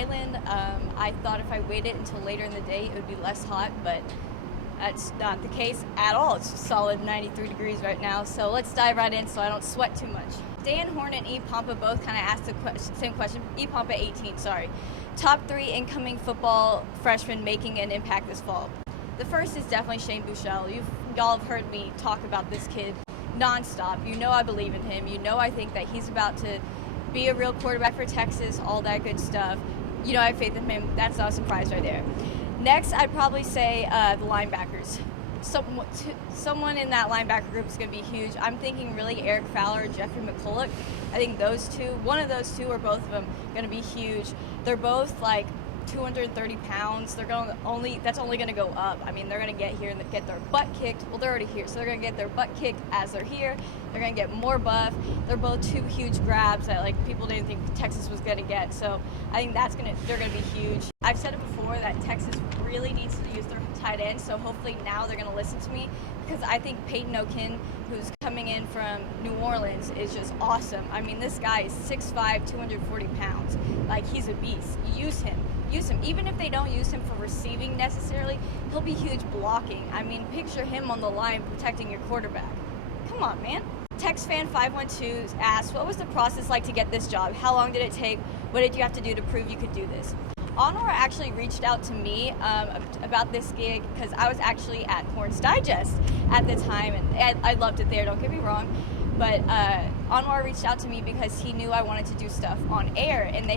island. I thought if I waited until later in the day, it would be less hot, but that's not the case at all. It's a solid 93 degrees right now, so let's dive right in so I don't sweat too much. Dan Horn and E. Pompa both kind of asked the same question. E. Pompa 18, sorry. Top 3 incoming football freshmen making an impact this fall. The first is definitely Shane Buechele. Y'all have heard me talk about this kid nonstop. You know I believe in him. You know I think that he's about to be a real quarterback for Texas, all that good stuff. You know I have faith in him. That's not a surprise right there. Next, I'd probably say the linebackers. Someone in that linebacker group is going to be huge. I'm thinking really Eric Fowler, Jeffrey McCulloch. I think those two, one of those two or both of them, going to be huge. They're both like 230 pounds. That's only going to go up. I mean, they're going to get here and get their butt kicked. Well, they're already here, so they're going to get their butt kicked as they're here. They're going to get more buff. They're both two huge grabs that like people didn't think Texas was going to get. So I think they're going to be huge. I've said it before that Texas really needs to use their tight end, so hopefully now they're going to listen to me, because I think Peyton O'Kin, who's coming in from New Orleans, is just awesome. I mean, this guy is 6'5", 240 pounds. Like, he's a beast. Use him. Even if they don't use him for receiving necessarily, he'll be huge blocking. I mean, picture him on the line protecting your quarterback. Come on, man. TexFan512 asked, what was the process like to get this job? How long did it take? What did you have to do to prove you could do this? Honor actually reached out to me about this gig because I was actually at Horns Digest at the time, and I loved it there, don't get me wrong. But Anwar reached out to me because he knew I wanted to do stuff on air, and they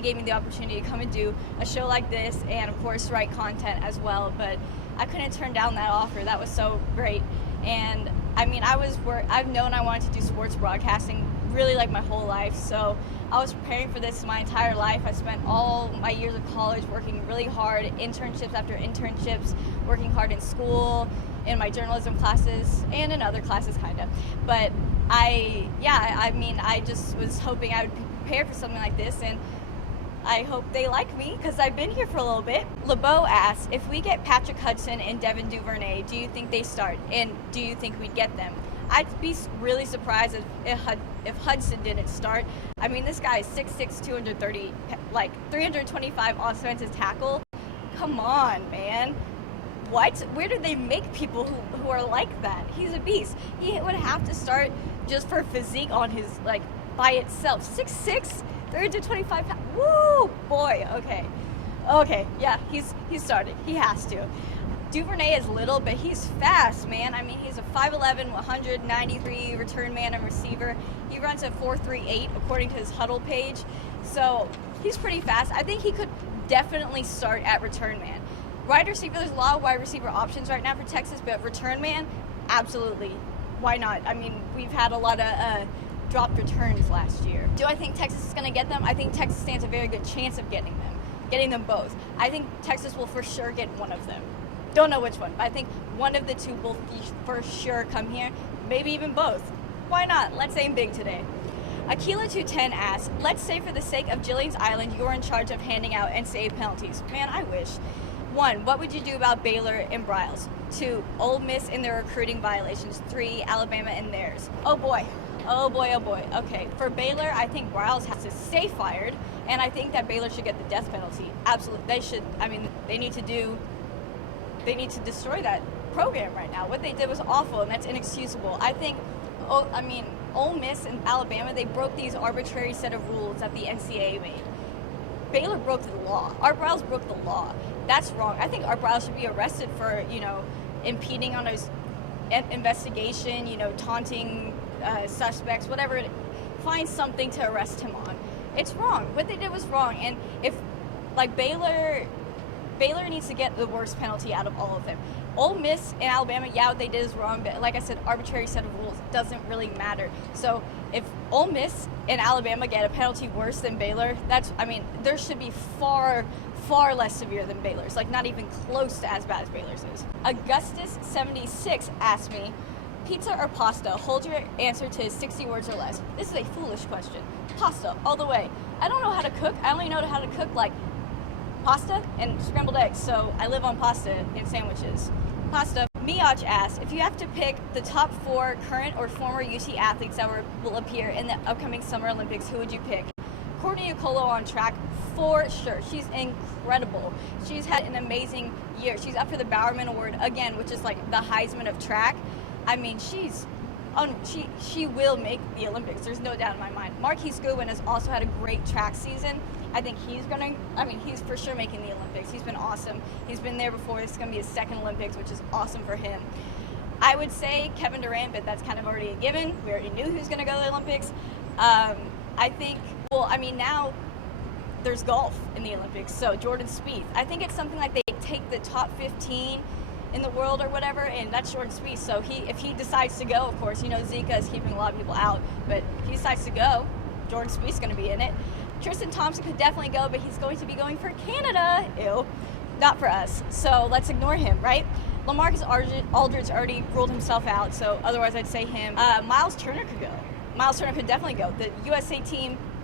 gave me the opportunity to come and do a show like this, and of course write content as well. But I couldn't turn down that offer. That was so great. And I mean, I've known I wanted to do sports broadcasting really like my whole life, so I was preparing for this my entire life. I spent all my years of college working really hard, internships after internships, working hard in school, in my journalism classes, and in other classes, kind of. But I just was hoping I would be prepared for something like this, and I hope they like me because I've been here for a little bit. LeBeau asks, if we get Patrick Hudson and Devin Duvernay, do you think they start? And do you think we'd get them? I'd be really surprised if Hudson didn't start. I mean, this guy is 6'6", 230, like 325 offensive tackle. Come on, man. What? Where do they make people who are like that? He's a beast. He would have to start just for physique on his, like, by itself. 6'6", 325 pounds. Woo, boy. Okay, yeah, he's started. He has to. Duvernay is little, but he's fast, man. I mean, he's a 5'11", 193 return man and receiver. He runs a 4.38 according to his huddle page. So he's pretty fast. I think he could definitely start at return man. Wide receiver, there's a lot of wide receiver options right now for Texas, but return man, absolutely. Why not? I mean, we've had a lot of dropped returns last year. Do I think Texas is going to get them? I think Texas stands a very good chance of getting them both. I think Texas will for sure get one of them. Don't know which one, but I think one of the two will for sure come here, maybe even both. Why not? Let's aim big today. Aquila210 asks, let's say for the sake of Jillian's Island, you're in charge of handing out NCAA penalties. Man, I wish. 1, what would you do about Baylor and Briles? 2, Ole Miss in their recruiting violations. 3, Alabama in theirs. Oh boy. Okay, for Baylor, I think Briles has to stay fired, and I think that Baylor should get the death penalty. Absolutely. They should. I mean, they need to destroy that program right now. What they did was awful, and that's inexcusable. I think, Ole Miss and Alabama, they broke these arbitrary set of rules that the NCAA made. Baylor broke the law. Art Briles broke the law. That's wrong. I think Art Briles should be arrested for, impeding on his investigation, taunting suspects, whatever. Find something to arrest him on. It's wrong. What they did was wrong. And if, Baylor needs to get the worst penalty out of all of them. Ole Miss and Alabama, yeah, what they did is wrong, but like I said, arbitrary set of rules doesn't really matter. So if Ole Miss and Alabama get a penalty worse than Baylor, there should be far, far less severe than Baylor's, like not even close to as bad as Baylor's is. Augustus76 asked me, pizza or pasta? Hold your answer to 60 words or less. This is a foolish question. Pasta, all the way. I don't know how to cook. I only know how to cook pasta and scrambled eggs, so I live on pasta and sandwiches. Pasta. Miach asked, if you have to pick the top 4 current or former UT athletes that will appear in the upcoming Summer Olympics, who would you pick? Courtney Okolo on track for sure. She's incredible. She's had an amazing year. She's up for the Bowerman Award again, which is like the Heisman of track. I mean, she will make the Olympics. There's no doubt in my mind. Marquise Goodwin has also had a great track season. I think he's for sure making the Olympics. He's been awesome. He's been there before. It's going to be his second Olympics, which is awesome for him. I would say Kevin Durant, but that's kind of already a given. We already knew who's going to go to the Olympics. Now there's golf in the Olympics, so Jordan Spieth. I think it's something like they take the top 15 in the world or whatever, and that's Jordan Spieth. So if he decides to go, of course, Zika is keeping a lot of people out, but if he decides to go, Jordan Spieth's going to be in it. Tristan Thompson could definitely go, but he's going to be going for Canada. Ew. Not for us. So let's ignore him, right? LaMarcus Aldridge already ruled himself out, so otherwise I'd say him. Miles Turner could go. Miles Turner could definitely go. The USA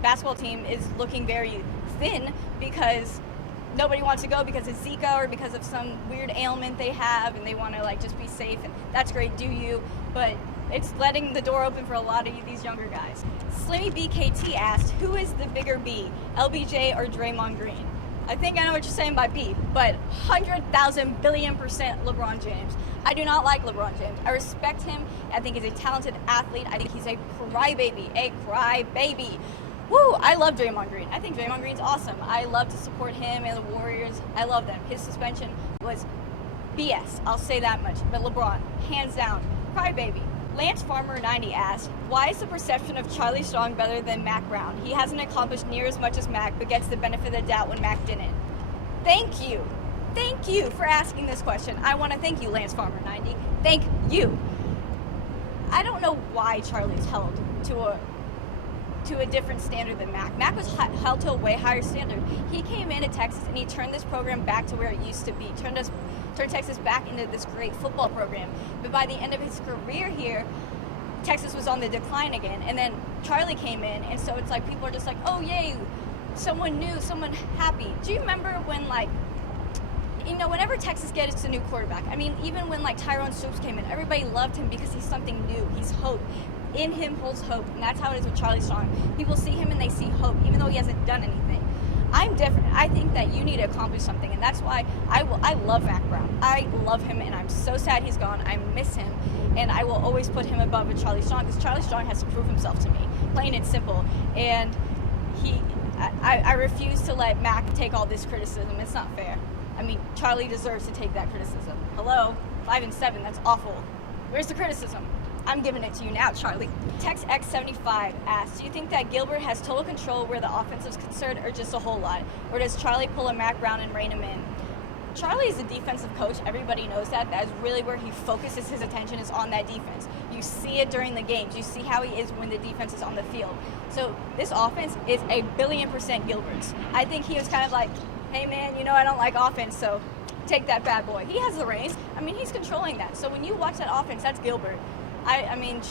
basketball team is looking very thin because nobody wants to go because of Zika or because of some weird ailment they have, and they want to just be safe, and that's great, do you, but it's letting the door open for a lot of these younger guys. Slimmy BKT asked, who is the bigger B, LBJ or Draymond Green? I think I know what you're saying by B, but 100,000 billion% LeBron James. I do not like LeBron James. I respect him. I think he's a talented athlete. I think he's a crybaby. Woo! I love Draymond Green. I think Draymond Green's awesome. I love to support him and the Warriors. I love them. His suspension was BS. I'll say that much. But LeBron, hands down, crybaby. Lance Farmer 90 asked, why is the perception of Charlie Strong better than Mac Brown? He hasn't accomplished near as much as Mac, but gets the benefit of the doubt when Mac didn't. Thank you for asking this question. I want to thank you, Lance Farmer 90. Thank you. I don't know why Charlie's held to a different standard than Mac. Mac was held to a way higher standard. He came into Texas and he turned this program back to where it used to be. Turned Texas back into this great football program. But by the end of his career here, Texas was on the decline again. And then Charlie came in, and so it's like people are just like, oh yay, someone new, someone happy. Do you remember when whenever Texas gets a new quarterback, even when Tyrone Stoops came in, everybody loved him because he's something new. He's hope. In him holds hope, and that's how it is with Charlie Strong. People see him and they see hope, even though he hasn't done anything. I'm different. I think that you need to accomplish something, and that's why I love Mac Brown. I love him, and I'm so sad he's gone. I miss him, and I will always put him above with Charlie Strong because Charlie Strong has to prove himself to me, plain and simple. And I refuse to let Mac take all this criticism. It's not fair. Charlie deserves to take that criticism. Hello, 5-7. That's awful. Where's the criticism? I'm giving it to you now, Charlie. TextX75 asks, do you think that Gilbert has total control where the offense is concerned, or just a whole lot? Or does Charlie pull a Mac Brown and rein him in? Charlie is a defensive coach. Everybody knows that. That is really where he focuses his attention, is on that defense. You see it during the games. You see how he is when the defense is on the field. So this offense is 1,000,000,000% Gilbert's. I think he was kind of like, hey man, I don't like offense, so take that bad boy. He has the reins. He's controlling that. So when you watch that offense, that's Gilbert.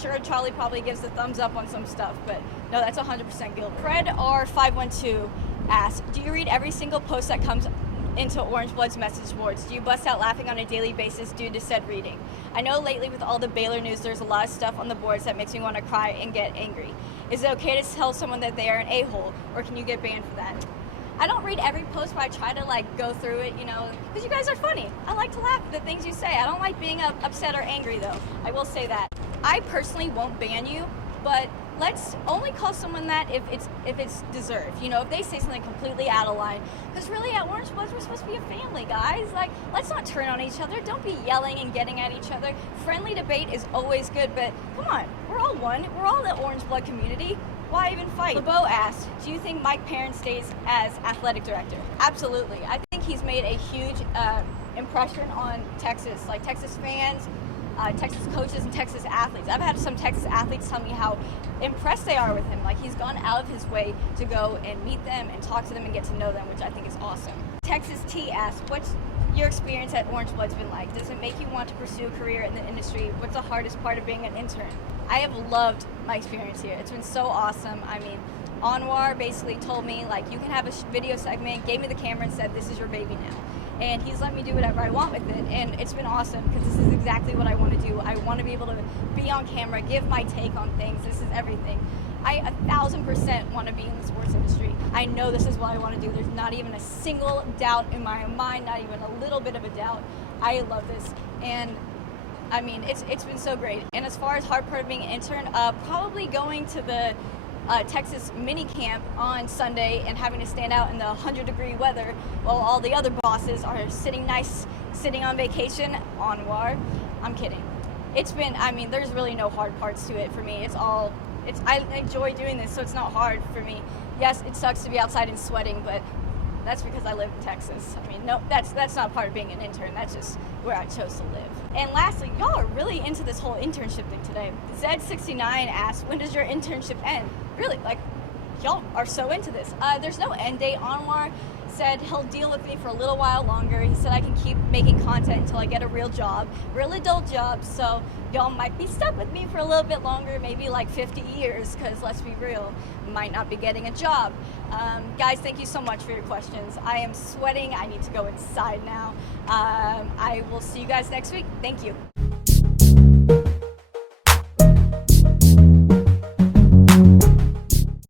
Sure, Charlie probably gives the thumbs up on some stuff, but no, that's 100% Gilbert. Fred R512 asks, do you read every single post that comes into Orange Blood's message boards? Do you bust out laughing on a daily basis due to said reading? I know lately with all the Baylor news, there's a lot of stuff on the boards that makes me want to cry and get angry. Is it okay to tell someone that they are an a-hole, or can you get banned for that? I don't read every post, but I try to go through it, because you guys are funny. I like to laugh at the things you say. I don't like being upset or angry, though. I will say that. I personally won't ban you, but let's only call someone that if it's deserved. If they say something completely out of line. Because really, at Orange Bloods, we're supposed to be a family, guys. Let's not turn on each other. Don't be yelling and getting at each other. Friendly debate is always good, but come on, we're all one. We're all the Orange Blood community. Why even fight? LeBeau asked, do you think Mike Perrin stays as athletic director? Absolutely. I think he's made a huge impression on Texas, Texas fans, Texas coaches, and Texas athletes. I've had some Texas athletes tell me how impressed they are with him. He's gone out of his way to go and meet them and talk to them and get to know them, which I think is awesome. Texas T asks, what's your experience at Orange Blood's been like? Does it make you want to pursue a career in the industry? What's the hardest part of being an intern? I have loved my experience here. It's been so awesome. Anwar basically told me, you can have a video segment, gave me the camera and said, this is your baby now. And he's let me do whatever I want with it. And it's been awesome because this is exactly what I want to do. I want to be able to be on camera, give my take on things. This is everything. I 1,000% want to be in the sports industry. I know this is what I want to do. There's not even a single doubt in my mind, not even a little bit of a doubt. I love this, and I mean, it's been so great. And as far as hard part of being an intern, probably going to the Texas mini camp on Sunday and having to stand out in the 100-degree weather while all the other bosses are sitting on vacation on WAR. I'm kidding. It's been, I mean, there's really no hard parts to it for me. I enjoy doing this, so it's not hard for me. Yes, it sucks to be outside and sweating, but that's because I live in Texas. I mean, no, that's not part of being an intern. That's just where I chose to live. And lastly, y'all are really into this whole internship thing today. Zed69 asked, when does your internship end? Really, like, y'all are so into this. There's no end date. Anwar said he'll deal with me for a little while longer. He said I can keep making content until I get a real job, real adult job, so y'all might be stuck with me for a little bit longer, maybe like 50 years, because let's be real, might not be getting a job. Guys, thank you so much for your questions. I am sweating. I need to go inside now. I will see you guys next week. Thank you.